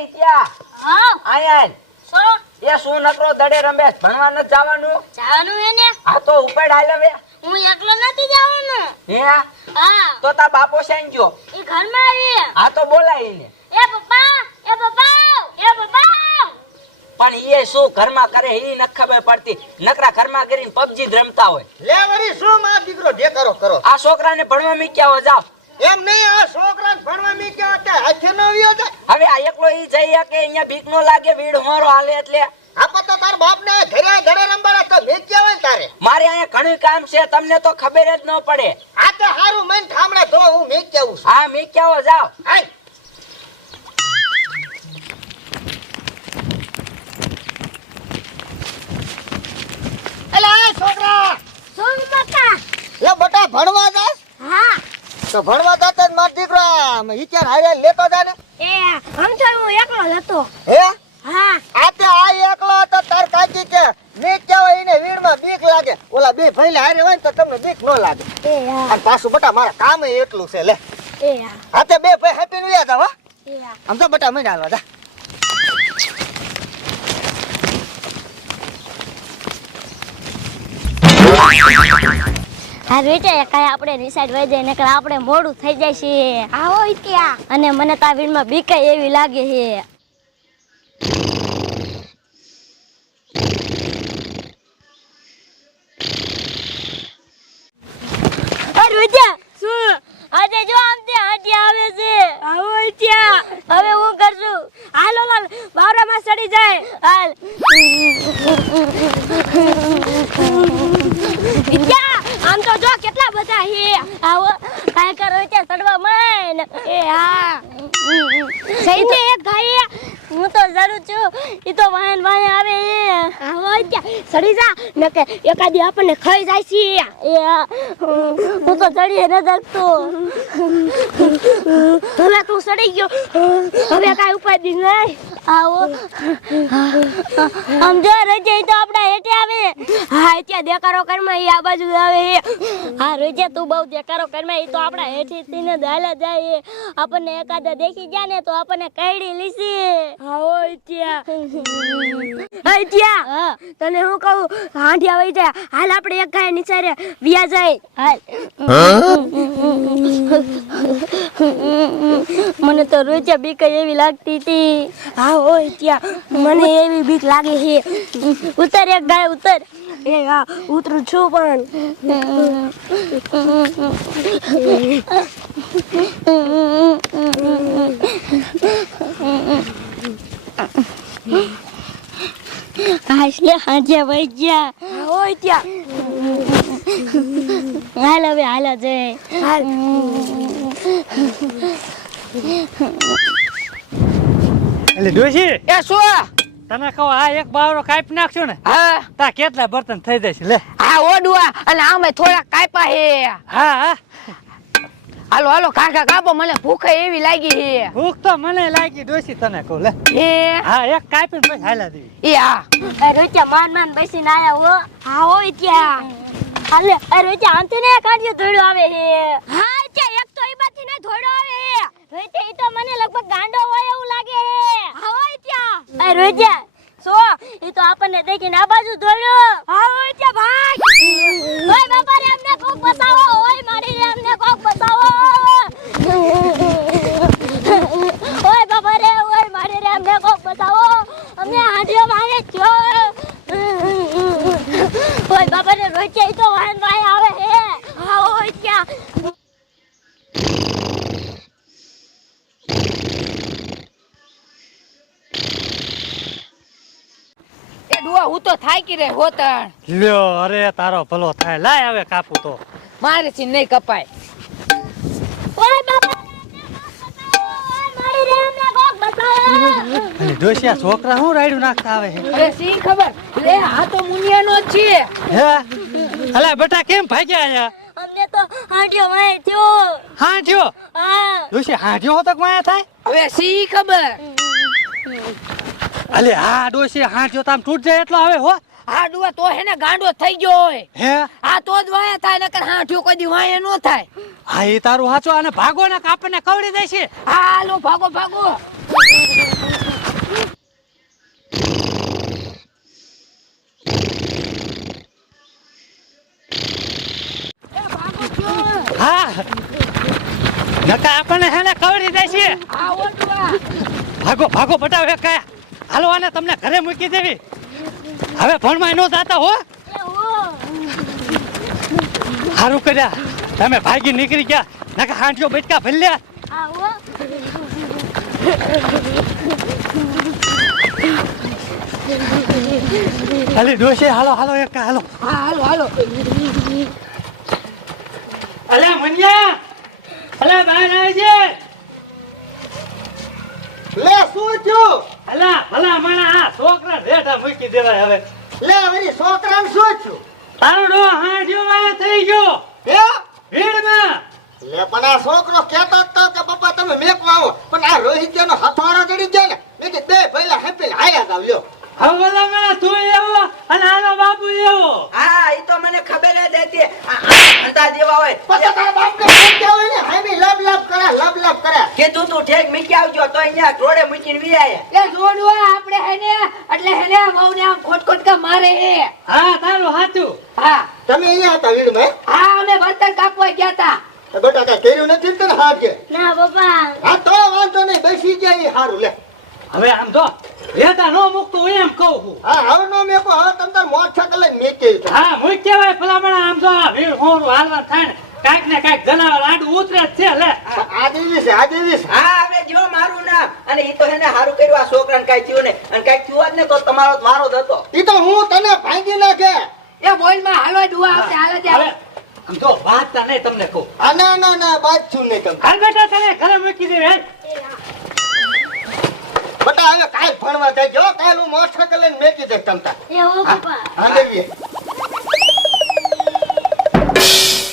હા. શું એ શું નકરો દડે રમેશ ભણવા નથી જવાનું? જવાનું હે ને? આ તો ઉપાડ હાલ હવે. હું એકલો નથી જવાનું. હે? હા. તો તા બાપો સાઈન ગયો? એ ઘરમાં છે આ તો બોલાય એને. એ પપ્પા એ પપ્પા એ પપ્પા. પણ એ શું ઘરમાં કરે એ ન ખબર પડતી. નકરા ઘરમાં કરીને પબજી રમતા હોય. લે વળી શું માં દીકરો? જે કરો કરો. આ છોકરાને ભણવા મૂક્યા હોય જાવ એમ નહીં આ છોકરા ભણવા મી કે હાથે ન આવ્યો છે હવે આ એકલો ઈ જઈ કે અહીંયા બીક નો લાગે વીડ મારો હાલે એટલે. આપા તો તાર બાપ ને ઘરે ઘરે રંબાડા તો ભીક કેવાય તારે. મારે અહીંયા ઘણું કામ છે તમને તો ખબર જ ન પડે. આ તો હારું મન ઠામડા તો હું મીક કેવું છું. હા મૂક્યા કેવો જાવ હાય. એલા આ છોકરા. શું બટા લે બટા ભણવા જાસ હા તો ભણવા જાતા જ માર દીકરા હિચાર હારે લેતો જા ને એ આમ તો હું એકલો હતો. હે? હા. આ તે આ એકલો હતો તાર કાકી કે મેં કેવાય એને વીડમાં બીક લાગે. ઓલા બે ભાઈ હારે હોય ને તો તમને બીક ન લાગે. એ અને પાછું બટા મારા કામ એટલું છે લે. એ હા. તે બે ભાઈ હેપી નું યાદ આવા એ આમ તો બટા મને હાલવા જા. હા વેચે કાંઈ આપણે રિસાઈડ વહી જાય નકર આપણે મોડું થઈ જાય છે. આવો ત્યાં. અને મને તા એવી લાગે છે. આજે જો આમ આવે છે. આવો હવે હાલો લાલ બાવરામાં સડી જાય. હાલ. વિદ્યા આમ તો જો કેટલા બધા હે. આવો કાય કરો ત્યાં સડવા મન. એ, હા. સઈને એક ગાય હું તો જરૂર છું. ઈ તો વાહન વાહન આવે એ આવો ત્યાં. સડી જા ન કે એકાદી આપણને ખાઈ જાય છે. એ, હા. તો ચડીએ ન શકતો હવે તું સડી ગયો. હવે કાંઈ ઉપાય નહીં. આવો. આમ જો રજે તો આપડા હેઠે આવે. હા ત્યાં દેકારો કરમાં એ આ બાજુ આવે હા. રજે તું બહુ દેકારો કરમાં એ તો આપડા હેઠે થઈને દાલા જાય આપણને એકાદા દેખી ગયા ને તો આપણને કઈડી લીસી આવો ત્યાં. હા ત્યાં. તને હું કહું? હાંડિયા આવી જાય. હાલ આપણે એક ગાય નિચારે વિયા જાય. હાલ. મને તો રોજે બીક એવી લાગતી હતી હા હોય ત્યાં મને એવી બીક લાગે છે. ઉતર એક ગાય, ઉતર. એ, હા, ઉતરું છું પણ. હાસલે હાજ્યા વૈજ્યા હોય ત્યાં. હાલ, હવે હાલ જય હાલ. એટલે ડોશી એ શું તને કહો આ એક બાવરો કાપી નાખશો ને. હા? તા કેટલા બર્તન થઈ જશે લે. આ ઓડવા અને આમે થોડા કાપા હે. હા હા. હાલો હાલો કાકા કાપો મને ભૂખ એવી લાગી હે. ભૂખ તો મને લાગી ડોશી તને કહું લે. હે? હા એક કાપી પછી હાલા દેવી. એ હા. રોજા માન માન બેસીને આયા હો. હા હો ઇત્યા હાલે અરે રોચા આમથી ને કાઢ્યો ધોડો આવે હે. હા ઇત્યા એક તો ઈ બાથી ને ધોડો આવે. હે રોજા ઈ તો મને લગભગ ગાંડો હોય એવું લાગે હે. હા હોય ત્યાં. એ રોહિતે સો ઈ તો આપણને દેખીને આ બાજુ દોડ્યો. હા હોય ત્યાં ભાગ. ઓય બાપા રે અમને કોક બતાવો ઓય મારી રે અમને કોક બતાવો ઓય બાપા રે ઓય મારી રે અમને કોક બતાવો અમને હાંડિયો મારે છો ઓય બાપા રે રોજે ઈ તો વાહન વાય આવે હે હા ઓય ત્યાં એ ડુઆ હું તો થાકી રે હોતણ. લ્યો અરે તારો ભલો થાય. લાય હવે કાપું તો. મારે થી નહીં કપાય. ઓય બાપા રે અમને કોક બતાવો. ઓય મારી રે અમને કોક બતાવો અને છોકરા શું રાયડું નાખતા આવે છે? અરે સી ખબર? લે આ તો મુનિયાનો જ છે. હે? અલા બેટા કેમ ભાગ્યા અહીંયા? અમને તો હાંડિયો વાય થયો. હાંઠ્યો હા. ડોશી હાંઠ્યો હોતો માયા થાય? હવે સી ખબર? અલે હા ડોશી હા જો તામ તૂટ જાય એટલો આવે હો. હા ડુવા તો હે ને ગાંડો થઈ ગયો હે? આ તો જ વાયા થાય નકર હા ઠ્યો કોઈ દી વાયા નો થાય. હા એ તારું હાચો અને ભાગો ને કાપને કવડી દે છે. હા લો ભાગો ભાગો. આપણને હે. ને કવડી દે ભાગો ભાગો બટાવ હે કાય હાલો, આને તમને ઘરે મૂકી દેવી. હવે ભણમાં નો જાતા હો. સારું કર્યા. તમે ભાગી નીકળી ગયા. નકા હાંઠિયો બેટકા ભલ્યા આવો ડોશે, હાલો હાલો, એક હાલો હા હાલો હાલો. અલે, મનિયા. અલે, બહાર આવજે. લે, શું થયું? અલા ભલા માણા આ છોકરા રેઠા મૂકી દેવાય હવે. લે છોકરાને શું થયું? તારો ડો હાંઠિયો વાયા થઈ ગયો. હે? ભીડમાં. લે પણ આ છોકરો કહેતો તો કે પપ્પા તમે મેકવા આવો. પણ આ રોહિત્યાનો હથવારો ચડી ને મેં કે બે પહેલા હેપી આયા જાવ લ્યો. હવે ભલા તું એવો અને આનો બાપુ એવો. હા ઈ તો મને ખબર જ હતી. અંતા જેવા હોય. પછી તારા બાપને મૂક્યા હોય ને હામી લબ લબ કરે લબ લબ કરે કીધું તું ઠેક મીકી આવજો તો અહીંયા રોડે મૂકીને વી આયા. એ જોડવા આપણે હેને એટલે હેને વહુને આમ ખોટ ખોટ કા મારે હે. હા તારું હાચું. હા. તમે અહીંયા હતા વીડમાં હા અમે બર્તન કાપવા ગયા હતા બેટા કઈ કર્યું નથી તને હાથ કે? ના બાપા હા તો વાંધો નહીં બેસી જાય એ સારું લે. હવે આમ તો રેતા નો મૂકતું હું એમ કહું છું. હા હવે નો મેકો હવે તમ તાર મોટરસાયકલ લઈને મેકે હા મુઈ કેવાય ફલામણા માણા આમ તો આ ભીડ હોરું હાલવા થાય કાઈક ને કાઈક જનાવર આડું ઉતરે છે લે. આ દેવી છે આ દેવી છે. હા હવે જો મારું ના અને ઈ તો એને હારું કર્યું આ છોકરાને કાંઈ થયું ને અને કાંઈક થયું જ ને તો તમારો મારો જ હતો. ઈ તો હું તને ભાંગી નાખે. એ બોલમાં હાલો ડુઆ આવશે હાલો હવે જાવ આમ જો વાંચતા નહીં તમને કહું. આ ના ના ના વાત છું ને કમ હાલ બેટા તને ઘરે મૂકી દે હે. બટા હવે કાલ ભણવા જાય. જો કાલ હું મોટરસાયકલ લઈને મેકી દઈશ તમતા એ હો બાપા હા દેવી